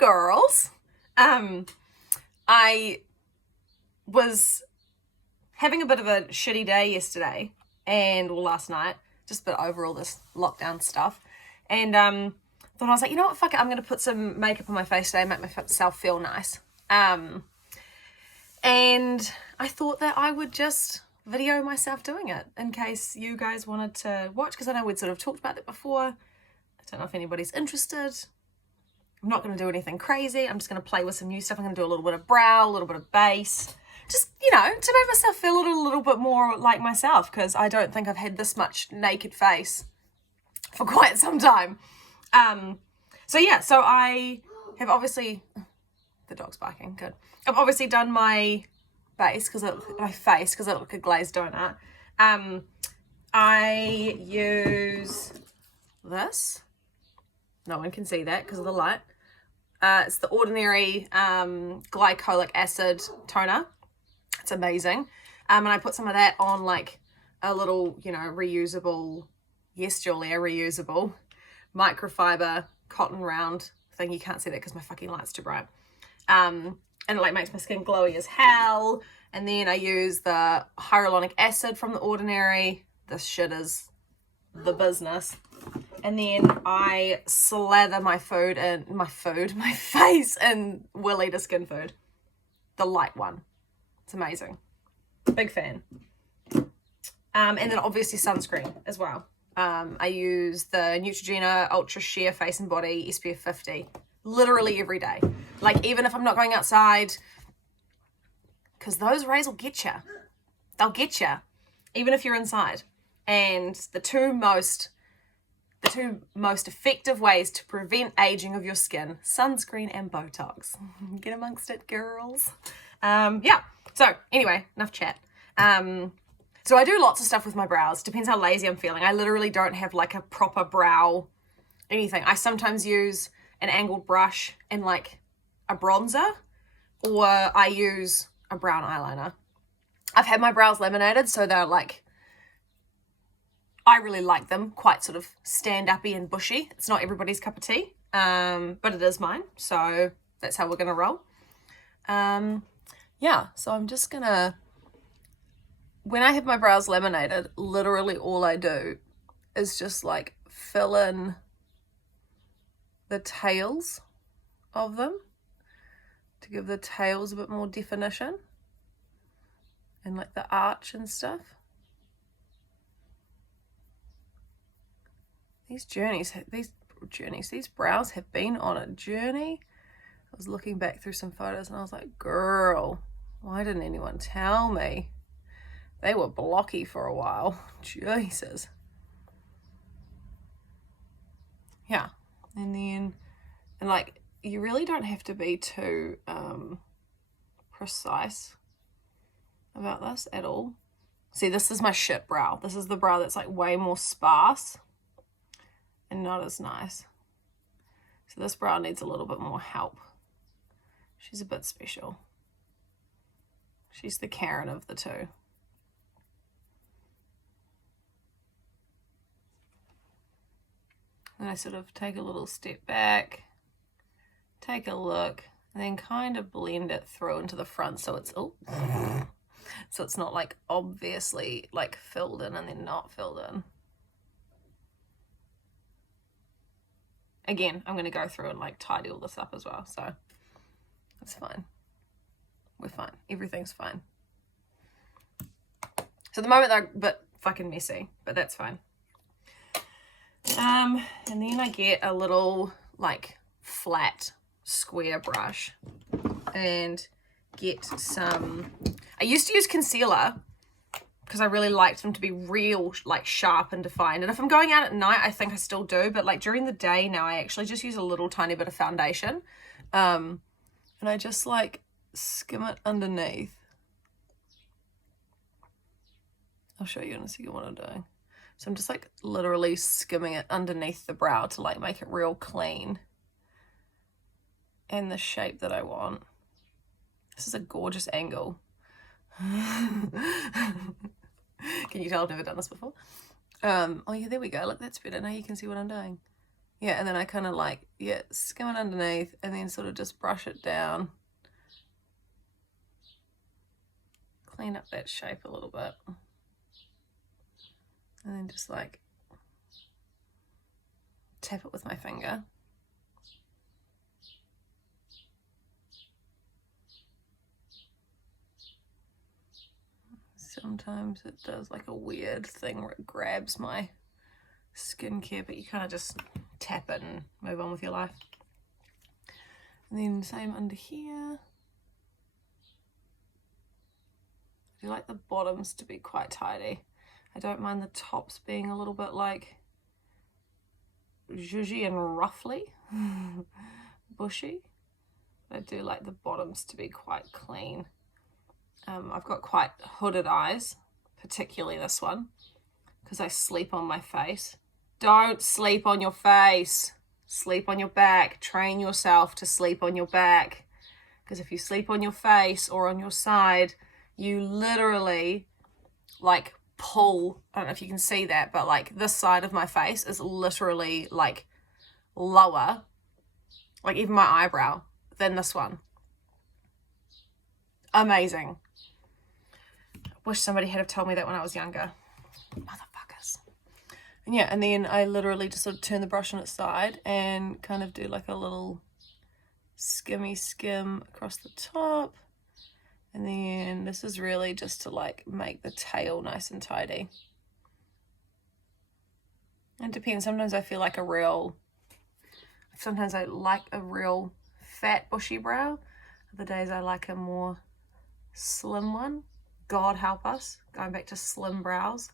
girls? I was having a bit of a shitty day yesterday or last night, just a bit over all this lockdown stuff. And thought I was like, you know what, fuck it, I'm going to put some makeup on my face today and make myself feel nice. And I thought that I would just video myself doing it in case you guys wanted to watch, because I know we'd sort of talked about that before. I don't know if anybody's interested. I'm not going to do anything crazy. I'm just going to play with some new stuff. I'm going to do a little bit of brow, a little bit of base. Just, you know, to make myself feel a little bit more like myself, because I don't think I've had this much naked face for quite some time. So I have obviously... The dog's barking, good. I've obviously done my face because it looked like a glazed donut. I use this. No one can see that because of the light. It's the Ordinary glycolic acid toner. It's amazing. And I put some of that on like a little, you know, reusable, yes, Julia, reusable microfiber cotton round thing. You can't see that because my fucking light's too bright. And it like makes my skin glowy as hell. And then I use the hyaluronic acid from the Ordinary. This shit is the business. And then I slather my face in Will Eater Skin Food. The light one. It's amazing. Big fan. And then obviously sunscreen as well. I use the Neutrogena Ultra Sheer Face and Body SPF 50 literally every day. Like, even if I'm not going outside, because those rays will get you. They'll get you, even if you're inside. And the two most effective ways to prevent aging of your skin, sunscreen and Botox. Get amongst it, girls. So anyway, enough chat. So I do lots of stuff with my brows. Depends how lazy I'm feeling. I literally don't have like a proper brow anything. I sometimes use an angled brush and like a bronzer, or I use a brown eyeliner. I've had my brows laminated, so they're like, I really like them, quite sort of stand-uppy and bushy. It's not everybody's cup of tea, but it is mine, so that's how we're gonna roll. So I'm just gonna, when I have my brows laminated, literally all I do is just like fill in the tails of them to give the tails a bit more definition and like the arch and stuff. These brows have been on a journey. I was looking back through some photos and I was like, girl, why didn't anyone tell me? They were blocky for a while. Jesus. Yeah. And like, you really don't have to be too precise about this at all. See, this is my shit brow. This is the brow that's like way more sparse and not as nice. So this brow needs a little bit more help. She's a bit special. She's the Karen of the two. And I sort of take a little step back, take a look, and then kind of blend it through into the front so it's so it's not like obviously like filled in and then not filled in. Again, I'm going to go through and like tidy all this up as well, so it's fine. We're fine. Everything's fine. So at the moment they're a bit fucking messy, but that's fine. And then I get a little like flat square brush and get some, I used to use concealer because I really liked them to be real like sharp and defined, and if I'm going out at night I think I still do, but like during the day now I actually just use a little tiny bit of foundation, and I just like skim it underneath. I'll show you in a second what I'm doing. So I'm just like literally skimming it underneath the brow to like make it real clean and the shape that I want. This is a gorgeous angle. Can you tell I've never done this before? Oh yeah, there we go. Look, that's better. Now you can see what I'm doing. Yeah, and then I kind of like, yeah, skim it underneath and then sort of just brush it down. Clean up that shape a little bit. And then just like tap it with my finger. Sometimes it does like a weird thing where it grabs my skincare, but you kind of just tap it and move on with your life. And then same under here. I do like the bottoms to be quite tidy. I don't mind the tops being a little bit like zhuzhy and ruffly, bushy. But I do like the bottoms to be quite clean. I've got quite hooded eyes, particularly this one, because I sleep on my face. Don't sleep on your face. Sleep on your back. Train yourself to sleep on your back. Because if you sleep on your face or on your side, you literally like pull. I don't know if you can see that, but like this side of my face is literally like lower, like even my eyebrow, than this one. Amazing. Wish somebody had have told me that when I was younger. Motherfuckers. And yeah, and then I literally just sort of turn the brush on its side and kind of do like a little skimmy skim across the top. And then this is really just to like make the tail nice and tidy. It depends. Sometimes I feel like sometimes I like a real fat bushy brow. Other days I like a more slim one. God help us, going back to slim brows.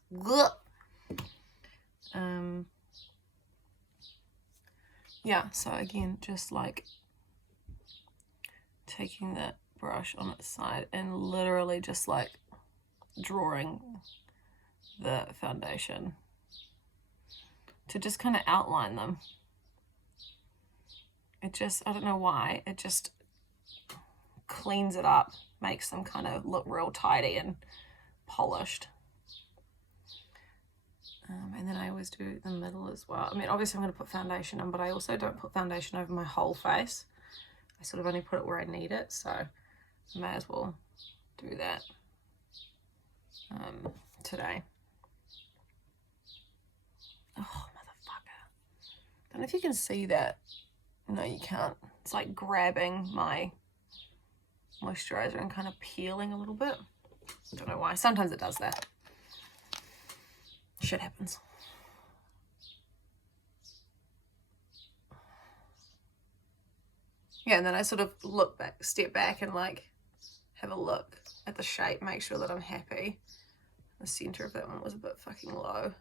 Yeah, so again, just like taking that brush on its side and literally just like drawing the foundation to just kind of outline them. It just, I don't know why, it just cleans it up, makes them kind of look real tidy and polished. And then I always do the middle as well. I mean, obviously I'm going to put foundation on, but I also don't put foundation over my whole face. I sort of only put it where I need it, so I may as well do that today. Oh, motherfucker. Don't know if you can see that. No, you can't. It's like grabbing my moisturizer and kind of peeling a little bit. I don't know why. Sometimes it does that. Shit happens. Yeah, and then I sort of look back, step back and like have a look at the shape, make sure that I'm happy. The center of that one was a bit fucking low.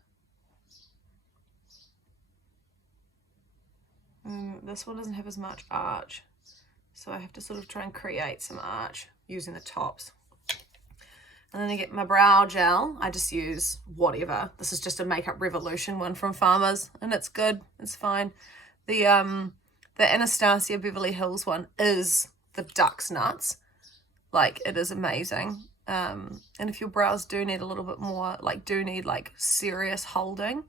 This one doesn't have as much arch, so I have to sort of try and create some arch using the tops. And then I get my brow gel. I just use whatever. This is just a Makeup Revolution one from Farmers, and it's good. It's fine. The Anastasia Beverly Hills one is the Duck's Nuts. Like, it is amazing. And if your brows do need a little bit more, like, do need, like, serious holding,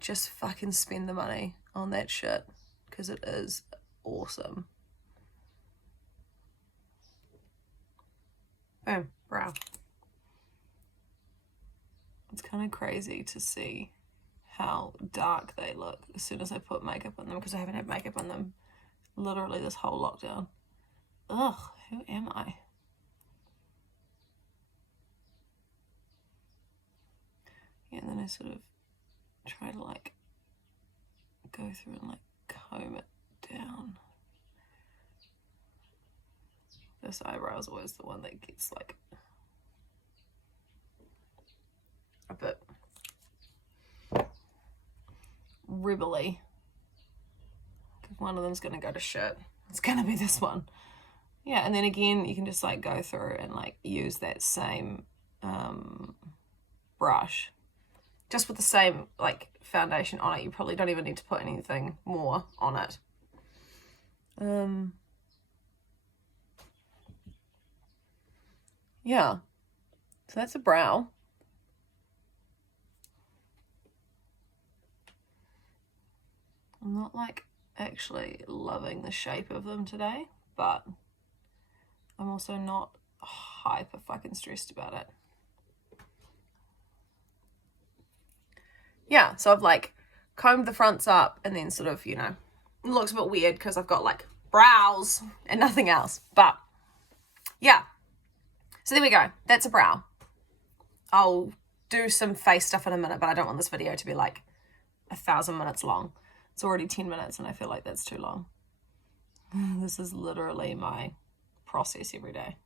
just fucking spend the money on that shit, because it is awesome. Boom, brow. It's kind of crazy to see how dark they look as soon as I put makeup on them, because I haven't had makeup on them literally this whole lockdown. Ugh, who am I? Yeah, and then I sort of try to like go through and like comb it down. This eyebrow is always the one that gets like a bit ribbly. If one of them's gonna go to shit, it's gonna be this one. Yeah, and then again, you can just like go through and like use that same brush, just with the same like foundation on it. You probably don't even need to put anything more on it. Yeah, so that's a brow. I'm not like actually loving the shape of them today, but I'm also not hyper fucking stressed about it. Yeah, so I've like combed the fronts up and then sort of, you know, it looks a bit weird because I've got like brows and nothing else, but yeah. So there we go. That's a brow. I'll do some face stuff in a minute, but I don't want this video to be like 1,000 minutes long. It's already 10 minutes and I feel like that's too long. This is literally my process every day.